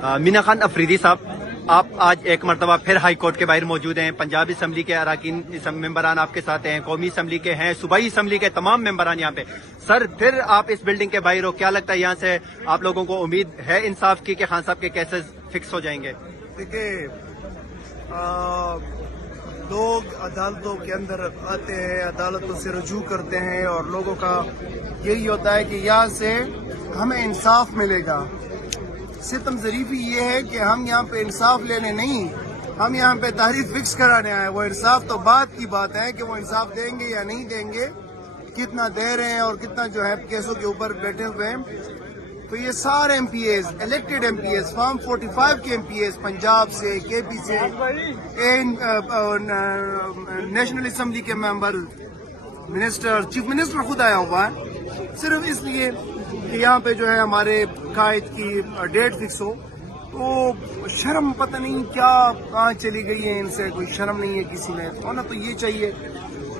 मीना खान अफरीदी साहब, आप आज एक मरतबा फिर हाई कोर्ट के बाहर मौजूद हैं। पंजाब असम्बली के अराकीन मेंबरान आपके साथ हैं, कौमी असम्बली के हैं, सूबाई असम्बली के तमाम मेंबरान यहाँ पे। सर, फिर आप इस बिल्डिंग के बाहर हो, क्या लगता है यहाँ से आप लोगों को उम्मीद है इंसाफ की कि खान साहब के केसेस फिक्स हो जाएंगे? देखिए, लोग अदालतों के अंदर आते हैं, अदालतों से रजू करते हैं और लोगों का यही होता है कि यहाँ से हमें इंसाफ मिलेगा। सितम ज़रीफ़ी ये है कि हम यहाँ पे इंसाफ लेने नहीं, हम यहाँ पे तहरीर फिक्स कराने आए। वो इंसाफ तो बात की बात है कि वो इंसाफ देंगे या नहीं देंगे, कितना दे रहे हैं और कितना जो है केसों के ऊपर बैठे हुए हैं। तो ये सारे एमपीएस, इलेक्टेड एमपीएस, फॉर्म 45 के एमपीएस, पंजाब से, केपी से, नेशनल असम्बली के मेंबर, मिनिस्टर, चीफ मिनिस्टर खुद आया हुआ है, सिर्फ इसलिए कि यहाँ पे जो है हमारे कायद की डेट फिक्स हो। तो शर्म पता नहीं क्या कहाँ चली गई है इनसे, कोई शर्म नहीं है किसी में। होना तो ये चाहिए,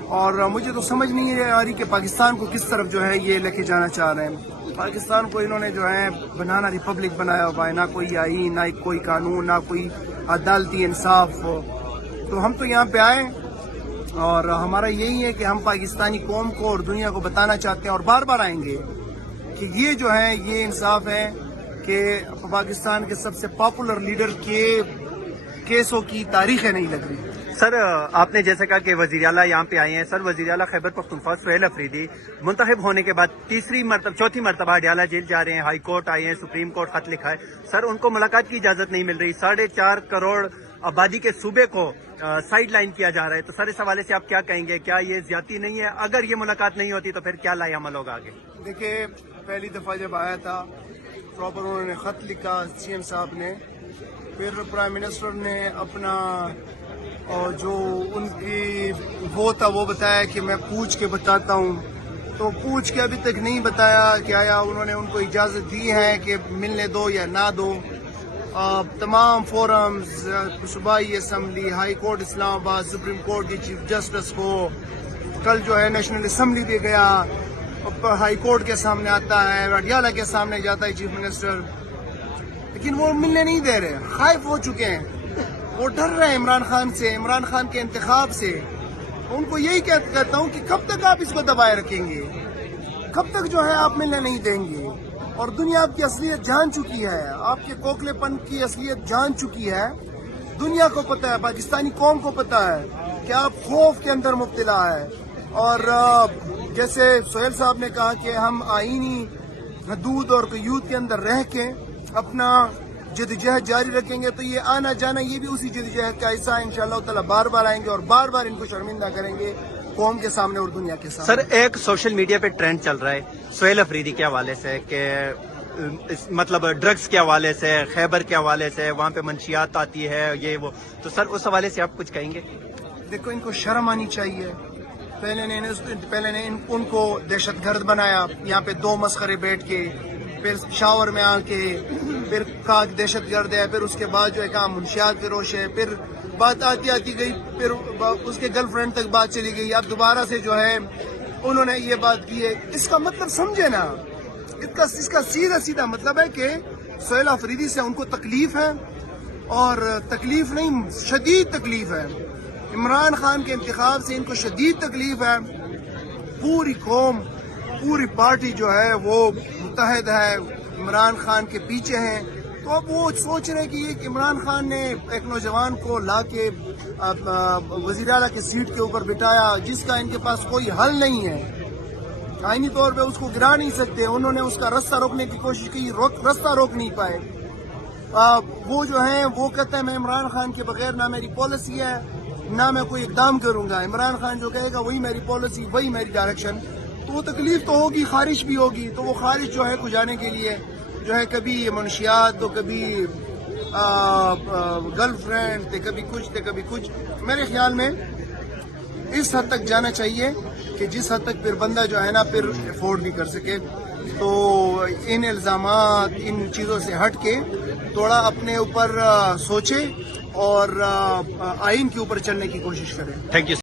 और मुझे तो समझ नहीं आ रही कि पाकिस्तान को किस तरफ जो है ये लेके जाना चाह रहे हैं। पाकिस्तान को इन्होंने जो है बनाना रिपब्लिक बनाया हुआ है, ना कोई आईन, ना कोई कानून, ना कोई अदालती इंसाफ। तो हम तो यहाँ पे आए और हमारा यही है कि हम पाकिस्तानी कौम को और दुनिया को बताना चाहते हैं, और बार बार आएंगे कि ये जो है ये इंसाफ है कि पाकिस्तान के सबसे पॉपुलर लीडर के केसों की तारीखें नहीं लग रही। सर, आपने जैसे कहा कि वज़ीर आला यहाँ पे आए हैं। सर, वज़ीर आला खैबर पख्तूनख्वा सुहेल अफरीदी मुंतखब होने के बाद चौथी मरतबा अडयाला जेल जा रहे हैं। हाई कोर्ट आए हैं, सुप्रीम कोर्ट खत लिखा है। सर, उनको मुलाकात की इजाजत नहीं मिल रही। 4.5 करोड़ आबादी के सूबे को साइड लाइन किया जा रहा है। तो सर, इस हवाले से आप क्या कहेंगे? क्या ये ज्यादती नहीं है? अगर ये मुलाकात नहीं होती तो फिर क्या लाई अमल होगा आगे? देखिए, पहली दफा जब आया था प्रॉपर उन्होंने खत लिखा सीएम साहब ने, फिर प्राइम मिनिस्टर ने अपना और जो उनकी वो था वो बताया कि मैं पूछ के बताता हूँ। तो पूछ के अभी तक नहीं बताया कि आया उन्होंने उनको इजाज़त दी है कि मिलने दो या ना दो। तमाम फोरम्स, सूबाई assembly, high court Islamabad, supreme court की चीफ जस्टिस को, कल जो है नेशनल असम्बली भी गया, हाई कोर्ट के सामने आता है, अडयाला के सामने जाता है चीफ मिनिस्टर, लेकिन वो मिलने नहीं दे रहे। खाइफ हो चुके हैं, वो डर रहे हैं इमरान खान से, इमरान खान के इंतखाब से। उनको यही कहता हूँ कि कब तक आप इसको दबाए रखेंगे, कब तक जो है आप मिलने नहीं देंगे। और दुनिया आपकी असलियत जान चुकी है, आपके कोखलेपन की असलियत जान चुकी है। दुनिया को पता है, पाकिस्तानी कौम को पता है कि आप खौफ के अंदर मुब्तला है। और जैसे सोहेल साहब ने कहा कि हम आईनी हदूद और क़यूद के अंदर रह के अपना जदोजहद जारी रखेंगे, तो ये आना जाना ये भी उसी जदोजहद का हिस्सा है। इंशाअल्लाह ताला बार बार आएंगे और बार बार इनको शर्मिंदा करेंगे कौम के सामने और दुनिया के सामने। सर, एक सोशल मीडिया पे ट्रेंड चल रहा है सुहेल अफरीदी के हवाले से कि मतलब ड्रग्स के हवाले से, खैबर के हवाले से, वहाँ पे मंशियात आती है, ये वो। तो सर, उस हवाले से आप कुछ कहेंगे? देखो, इनको शर्म आनी चाहिए। पहले ने उनको दहशतगर्द बनाया, यहाँ पे 2 मस्खरे बैठ के, फिर शावर में आके फिर कहा दहशतगर्द है, फिर उसके बाद जो है कहा मुंशियात फिरोश है, फिर बात आती आती गई, फिर उसके गर्लफ्रेंड तक बात चली गई। अब दोबारा से जो है उन्होंने ये बात की है। इसका मतलब समझे ना, इसका सीधा सीधा मतलब है कि सुहेल अफरीदी से उनको तकलीफ है, और तकलीफ नहीं, शदीद तकलीफ है। इमरान खान के इंतखाब से इनको शदीद तकलीफ है। पूरी कौम, पूरी पार्टी जो है वो मुत्तहद है, इमरान खान के पीछे हैं। तो अब वो सोच रहे हैं कि ये इमरान खान ने एक नौजवान को ला के वज़ीर आला की सीट के ऊपर बिठाया, जिसका इनके पास कोई हल नहीं है। आईनी तौर पे उसको गिरा नहीं सकते। उन्होंने उसका रास्ता रोकने की कोशिश की, रास्ता रोक नहीं पाए। वो जो है वो कहता है मैं इमरान खान के बगैर, ना मेरी पॉलिसी है ना मैं कोई इकदाम करूंगा। इमरान खान जो कहेगा वही मेरी पॉलिसी, वही मेरी डायरेक्शन। तो वो तकलीफ तो होगी, खारिश भी होगी। तो वो खारिश जो है गुजारने के लिए जो है कभी मुंशियात, तो कभी गर्लफ्रेंड थे, कभी कुछ थे, कभी कुछ। मेरे ख्याल में इस हद तक जाना चाहिए कि जिस हद तक फिर बंदा जो है ना फिर अफोर्ड भी कर सके। तो इन इल्जामात, इन चीज़ों से हट के थोड़ा अपने ऊपर सोचे और आइन के ऊपर चलने की कोशिश करें। Thank you.